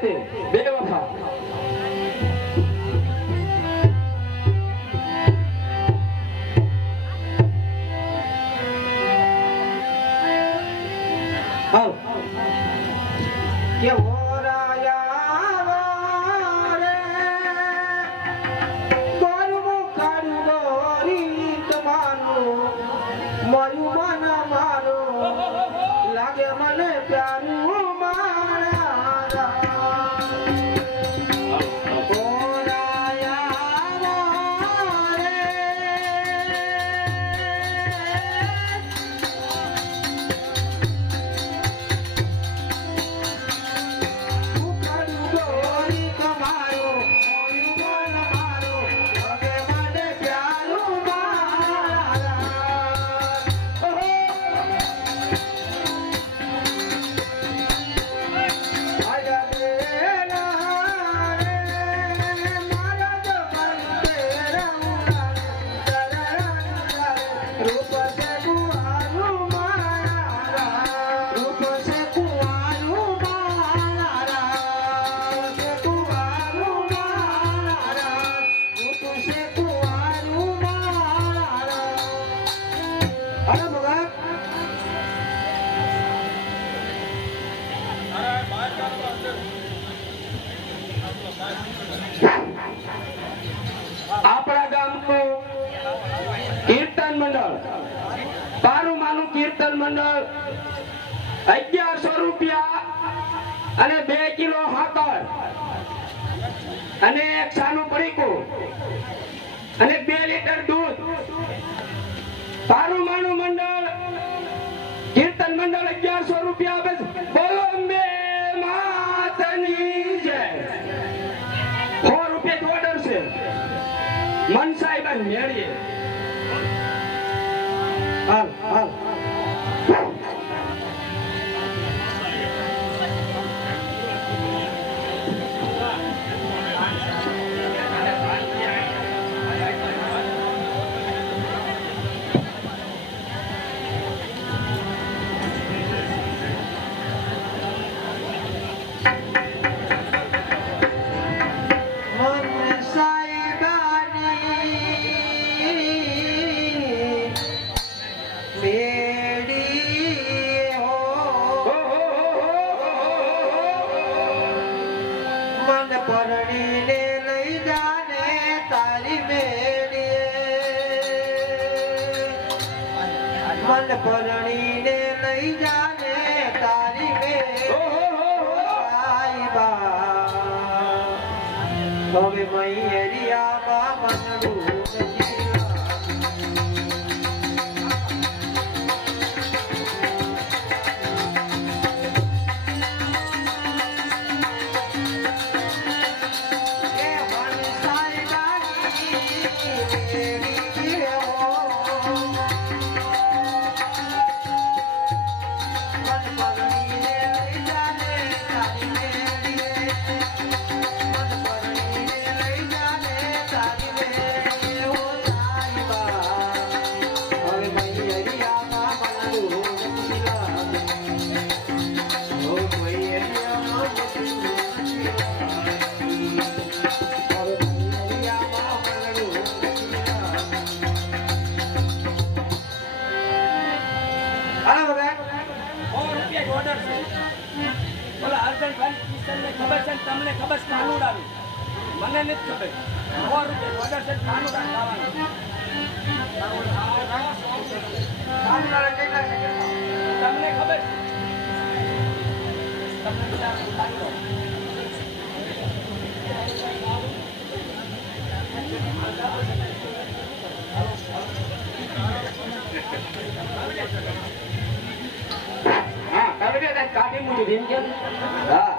તે બેવફા આવ કે ઓરાયા રે ગોરમું કાઢું ગોરી તમારું મારું મન મારું લાગે મને પ્યારું મારા ઓરાયા રે આપણા ગામનું કીર્તન મંડળ પારુમાનું કીર્તન મંડળ 1100 રૂપિયા અને 2 કિલો હાકર અને એક સાનું પડીકું અને 2 લીટર દૂધ પારુમાનું મંડળ કીર્તન મંડળ 1100 રૂપિયા આપે છે. બોલો અંબે માતની જય. 100 રૂપિયા ઓર્ડર છે મન સાહેબ મેળીએ હાલ હાલ પરણીને લઈ જાને તારી મેળીએ મન પરણીને લઈ જાને તારી મેળીએ હવે મૈયરિયામાં મનડું તમને ખબર કાનુડાનું મને નથી ખબર 100 રૂપિયા ઓર્ડર છે કાનુડા લાવવાનું તમને ખબર હા તમે કાઢી મૂકી ભીમ કેમ હા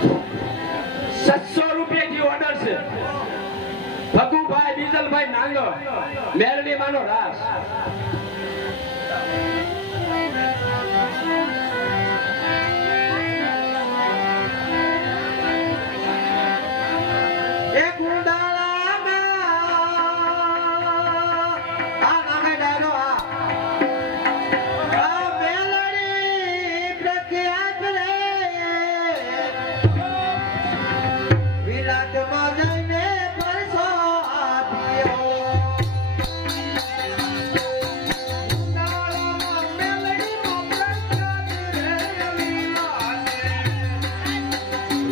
₹700 ઓર્ડર છે. ભગુભાઈ બીજલભાઈ નાંગો મેરડી માનો રાસ. એ કુંડાળામાં આ નામે ડાયરો આ મેલડી પ્રખ્યાત રે વિરાટમાં જઈને પરસો આપ્યો કુંડાળામાં મેલડીમાં પ્રખ્યાત રે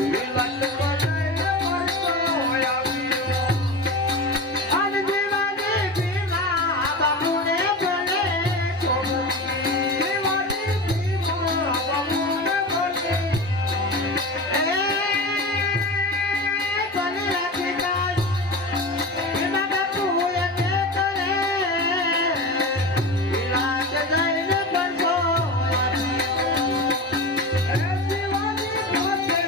વિરાટમાં જઈને પરસો આપ્યો અન જીવાની પીના બાપુને ભલે છોડી જીવાની પીના બાપુને ભલે એ ભલે રાખી કાઢ પીના બાપુ એને કરે વિલાસ જઈને પરસો આપ્યો એ જીવાની પોતે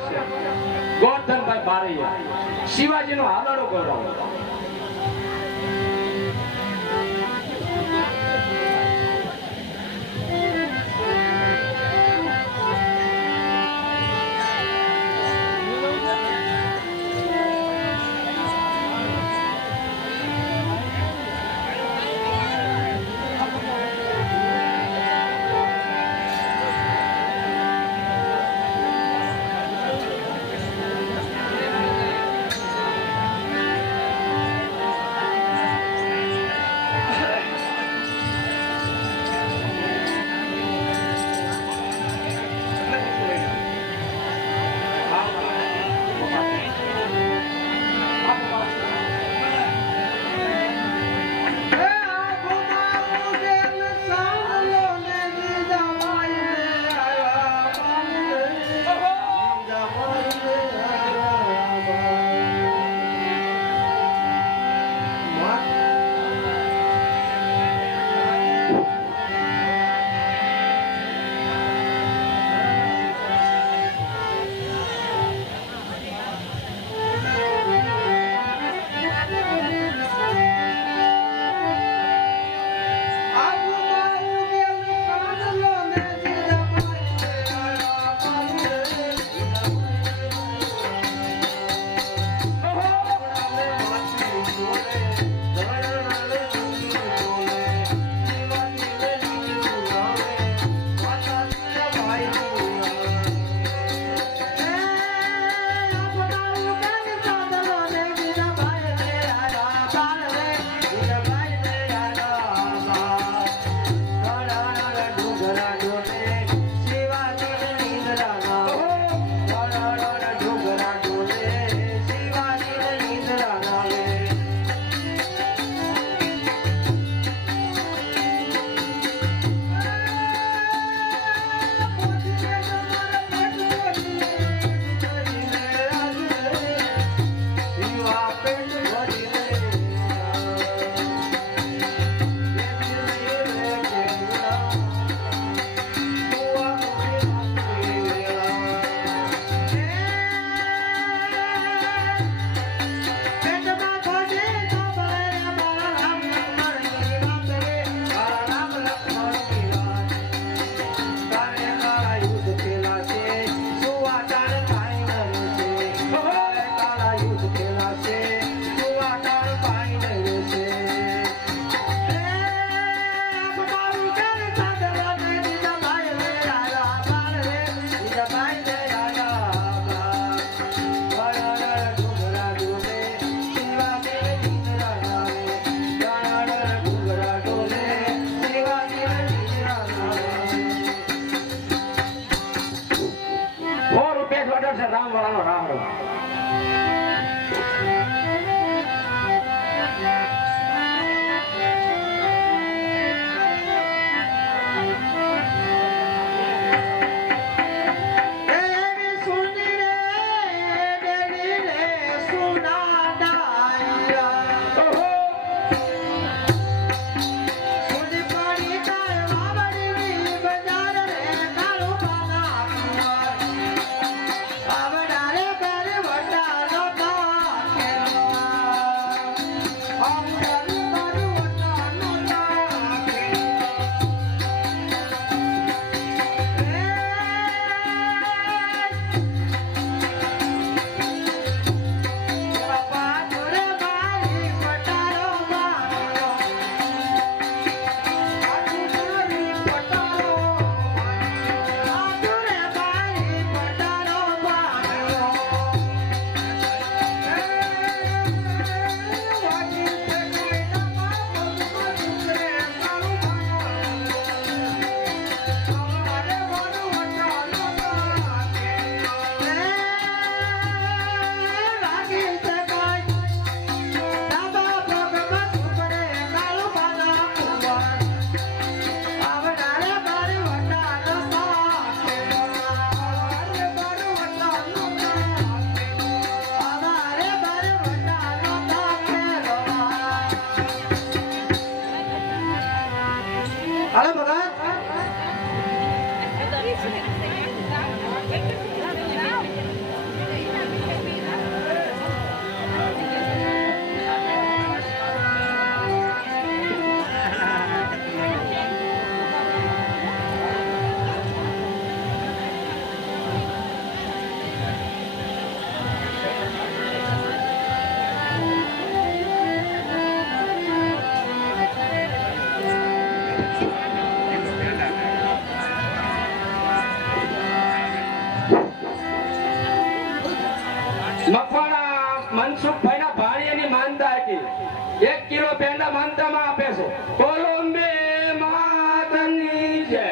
વચ્ચા પાયો ગોરધનભાઈ બારૈયા શિવાજીનો હાલાડો ગૌરવ. હાલો ભગત મકવાણા મનસુખભાઈના ભાણિયાની માનતા હતી 1 કિલો પેંડા માનતામાં આપે છે કોલંબે માતની જય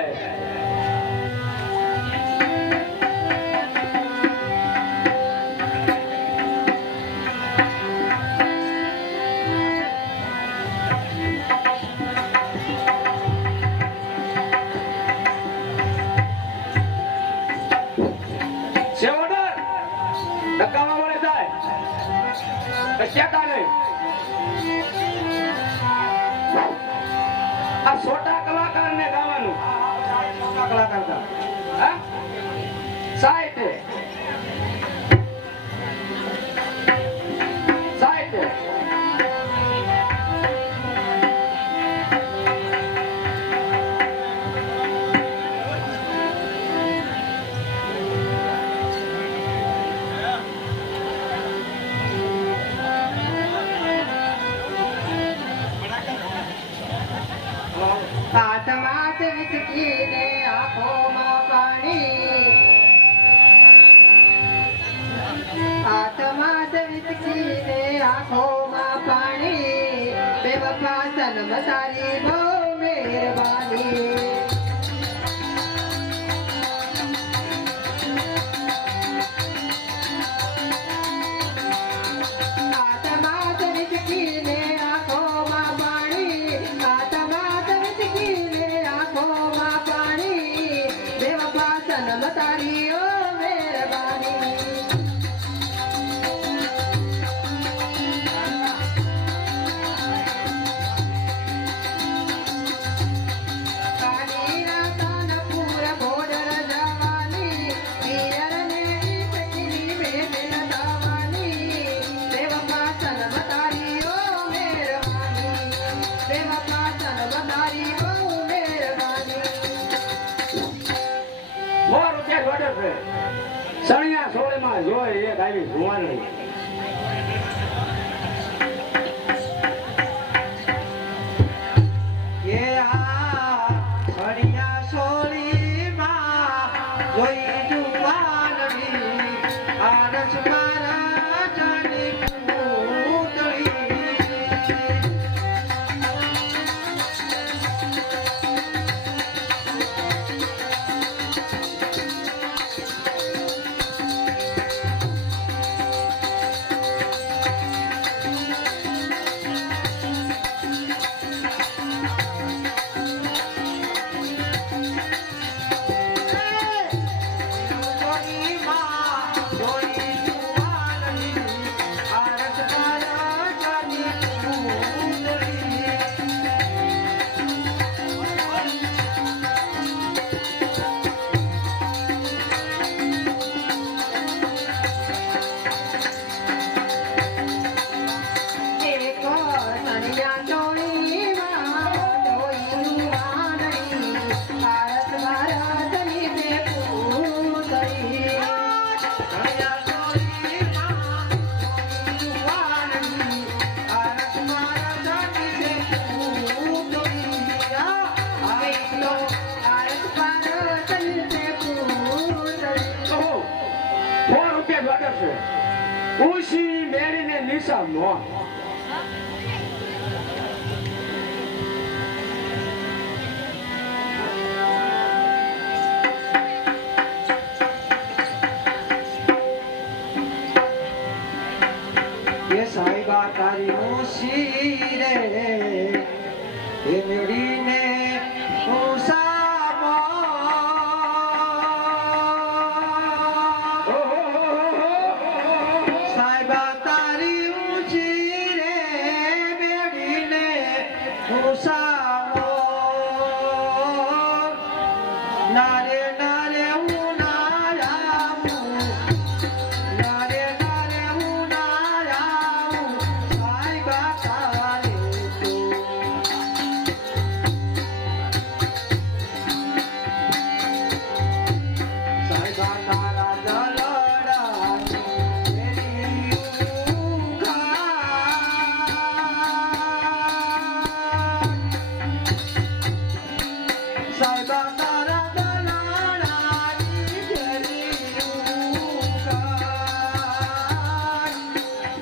સેવડર ધક્કામાં મળે જાય કશ્યાતા નહીં આ છોટા કલાકારને ગાવાનું કલાકાર હા સાહિત્ય સાહિત્ય હાથમાં વિસકીને આંખોમાં પાણી હાથમાં વિસકીને આંખોમાં પાણી બેવફા સનમ તારી બહુ મહેરબાની તારી ઓ મહેરબાની તારી રાતન પૂર ભોડર જવાની પિયર ને સખી મેલ દાવાની દેવપા સનમ તારી ઓ મહેરબાની દેવપા સનમ તારી ઓ મહેરબાની સણિયા સોળીમાં જોઈ એક આવી જુવાનડી કે આ સળિયા સોળીમાં જોઈ જુવાનડી આરસ મારા જાની પૂતળી ઘડિયા ચોળીમાં જોઈ જુવાનડી ભારત ભારતની તે પૂતળી ઘડિયા ચોળીમાં જોઈ જુવાનડી ભારત ભારતની તે પૂતળી હવે તો ભારત ભારતની તે પૂતળી ઓહો, 100 રૂપિયા જ વાગે છે. ઉશી મેળીને નિશા નો. ये साहिबा तारी मुसी रे ये मेरी ने मुसामो साहिबा तारी ऊंची रे मेरी ने मुसामो नारे नारे उनायामू નારે નારે હું ના આવું સાઈબા તારે તો સાઈબા તારા દલડા મેરી સાઈબા તારા દલડા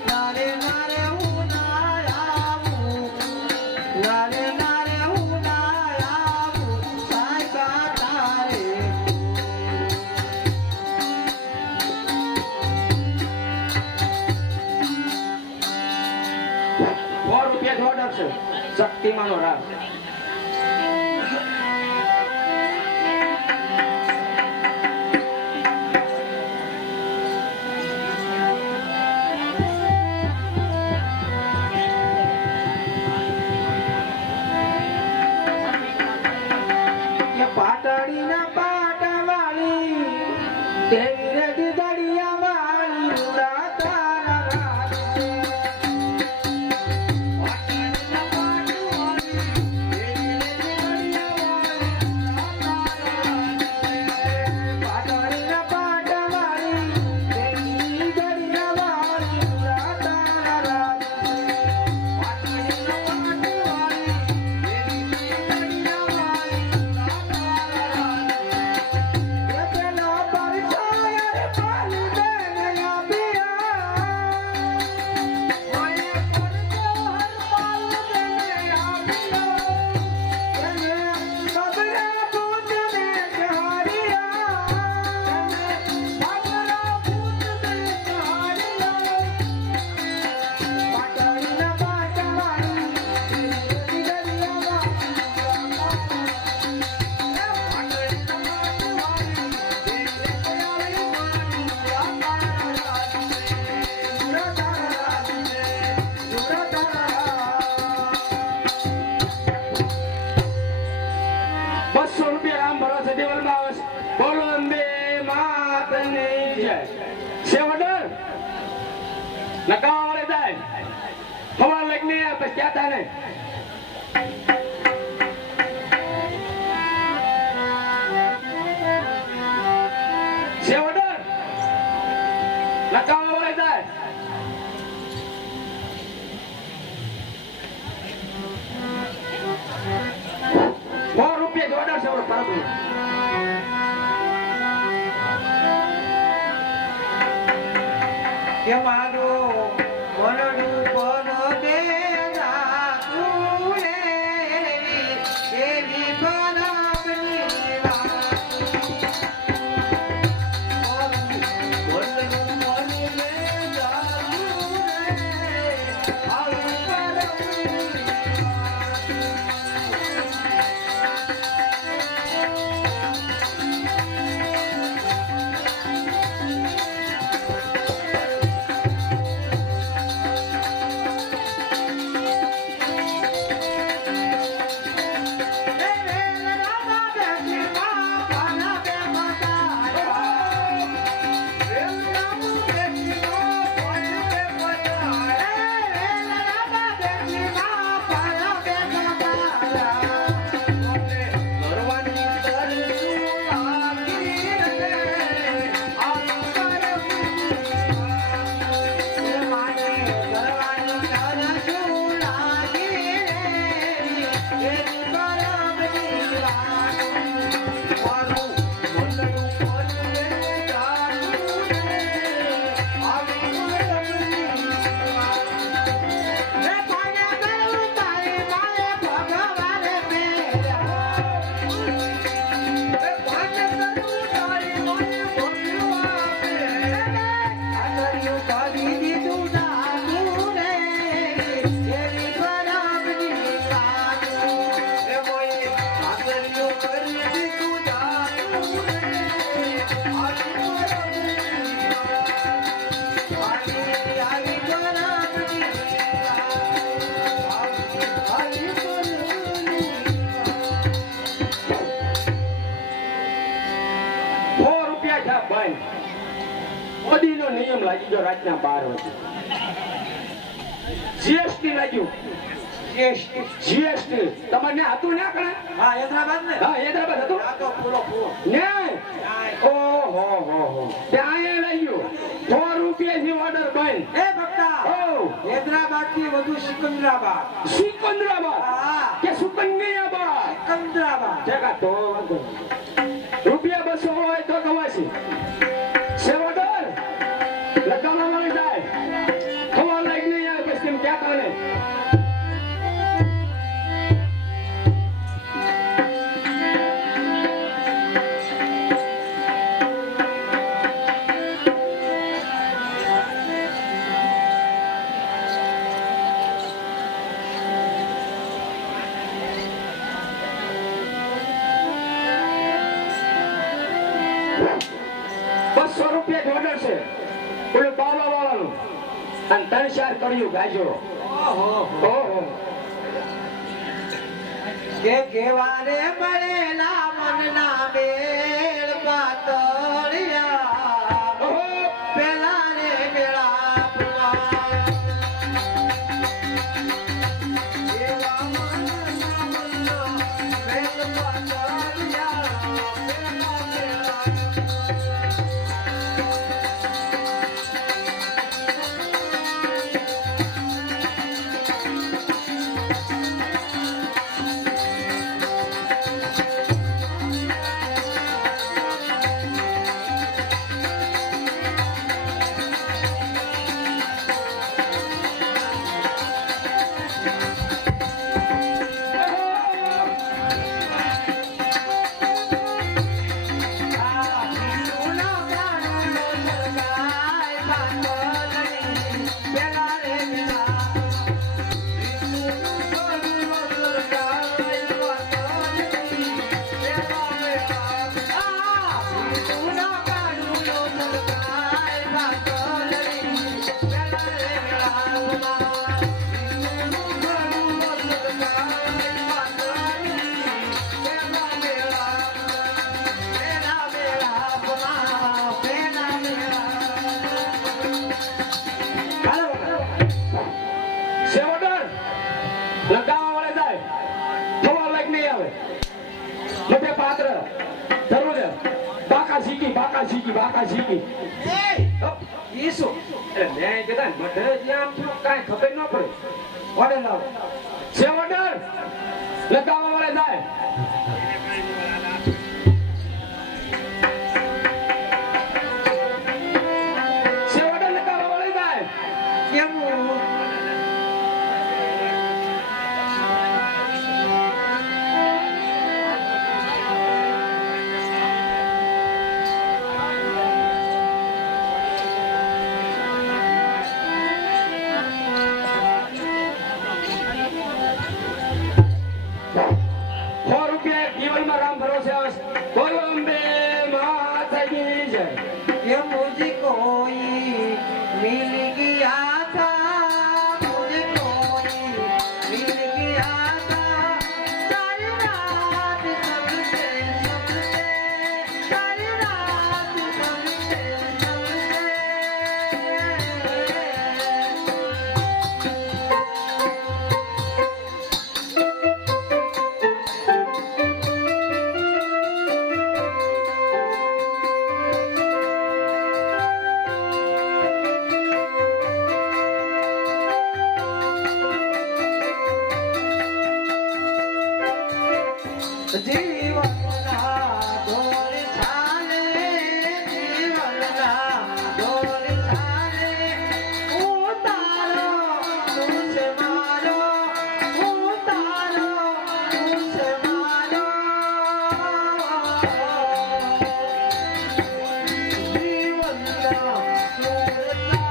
નારે નારે હું ના આવું નારે નારે હું ના આવું સાઈબા તારે 100 રૂપિયા જ ઓર્ડર છે. શક્તિમાનો રાગ. કે પાટડીના પાટવાળી દેવી રે દીદડિયા વાળી ઉડા તારા રાતે પાટડીના પાટવાળી દેવી રે દીદડિયા વાળી પાટડીના પાટવાળી દેવી દીદડિયા વાળી ઉડા તારા રાતે પાટડીના પાટવાળી દેવી દીદડિયા વાળી બોલો અંબે માતની જય. સેવડર નકાવાળે જાય હવા લઈને પછી ક્યાં થાય સેવડર નકાવાળે જાય. ₹100 જ ઓર્ડર છે. બરાબર કે મારું મનનું પણ દે રાખું એવી બનાવની વાગી ગયો રાતના 12 વાગે જીએસટી લાગ્યું જીએસટી તમને હતું ને કણે હા હૈદરાબાદ ને હા હૈદરાબાદ હતું આ તો પૂરો ને ઓહો હો ત્યાં લાગ્યું 4 રૂપિયાથી ઓર્ડર બંધ એ ભક્તા ઓ હૈદરાબાદ થી વધુ સિકંદરાબાદ સિકંદરાબાદ હા કે સુકન્યાબાદ સિકંદરાબાદ જગા તો વાંધો રૂપિયા 200 હોય તો ગવાસી સેવાડર લગાવવા મળી જાય ખવા લાગ નહીં આવે પછી કેમ ક્યાં કાને ઓર્ડર છે ઓલો બાબા વાળાનું અને 3-4 કર્યું ગાજો ઓહો કે કેવારે પડેલા મનના બેળ પાતળિયા ઓહો પેલા રે મેળાપમાં એવા મનના બેળ પાતળિયા પેલા બાકા શીખી ઈસુ એટલે મેં કીધા મઢે જ્યાં થયું કાંઈ ખબર ન પડે ઓર્ડર લાવો છે ઓર્ડર લગાવવા વાળે જાય છે ઓર્ડર લગાવવા વાળે જાય કેમ ये मुझे कोई मिल गया था मुझे कोई मिल गया था सारी रात सबसे सारी रात सबसे जीवनना ढोल छाले जीवनना ढोल छाले उतारो तुझसे मारो उतारो तुझसे मारो जीवनना ढोल छाले जीवनना ढोल छाले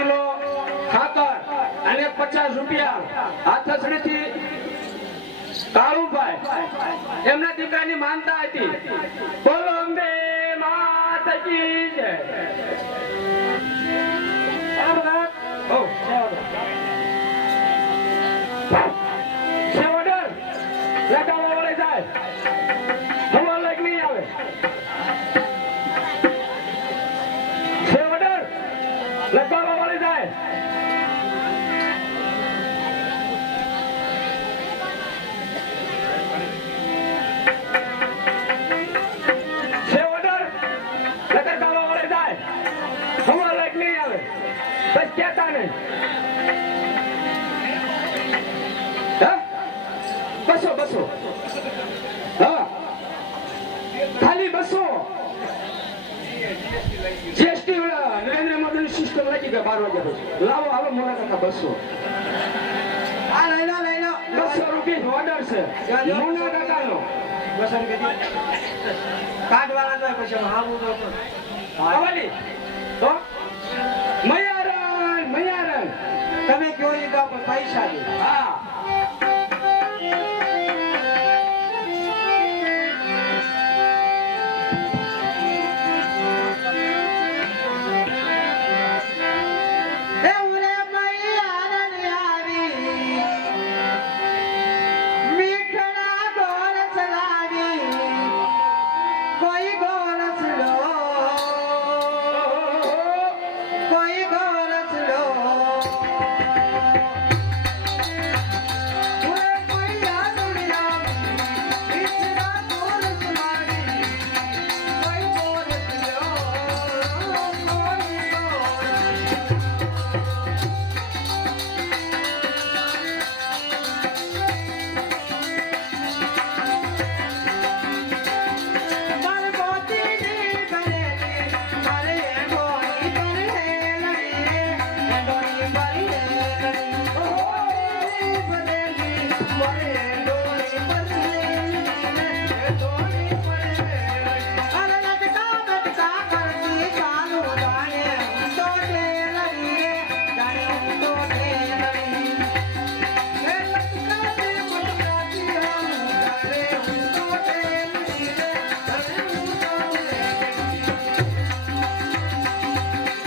કિલો ખાતર અને 50 રૂપિયા હાથસડીથી કાળુભાઈ એમના દીકરાની માનતા હતી. બોલો અંબે માત કી જય. ઓ, સેવડર લગાવવા વાળે જાય હવા લાગ નહીં આવે. સેવડર લગાવવા વાળે જાય. સેવડર લગાવવા વાળે જાય હવા લાગ નહીં આવે. બસ કહેતા નહીં. બસો બસો હા ખાલી બસો. જીએસટી નરેન્દ્ર મોદીની સિસ્ટમ લાગી ગયા 12 વાગ્યા પછી. લાવો હાલો મોટા કાકા બસો. આ લઈ લો 200 રૂપિયા ઓર્ડર છે મોટા કાકાનો. બસ એમ કીધી. કાઢવાના તો પછી હાવું તો આવલી તો મયારણ તમે કયો ઈ તો આપણે પૈસા દે. હા એ ઉરે મૈયારન આવી મીઠડા ગોરસ લાવી કોઈ ગોરસ લો કોઈ ગોરસ લો ઉરે મૈયારન આવી મીઠડા ગોરસ લાવી કોઈ ગોરસ લો કોઈ ગોરસ મારે મોતીની ભરેલી મારે ગોળી ભરેલી ગોળી ભરેલી ગોળી ભરેલી મારે ગોળી ભરેલી ગોળી ભરેલી અરે લટકા કરતી ચાલુ જાણે તો ટેલરી જાણે તો ટેલરી એ લટકાતી મટકાતી હમ જાણે હું તો ટેલરી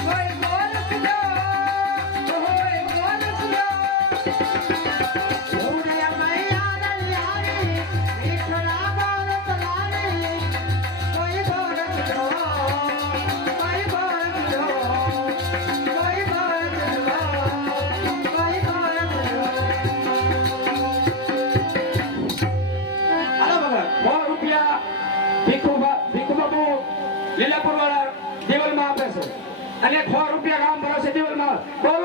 કોઈ ગોરસ લો કોઈ ગોરસ લો ઉરે મૈયારન આવી મીઠડા ગોરસ લાવી કોઈ ગોરસ લો કોઈ ગોરસ લો કોઈ ગોરસ લો કોઈ ગોરસ લો. હાલો ભગત 100 રૂપિયા ભીખુ બાબુ લીલાપુર વાળા દેવલમાં આપે છે અને 100 રૂપિયા ગામ ભરો છે દેવલમાં. બોલો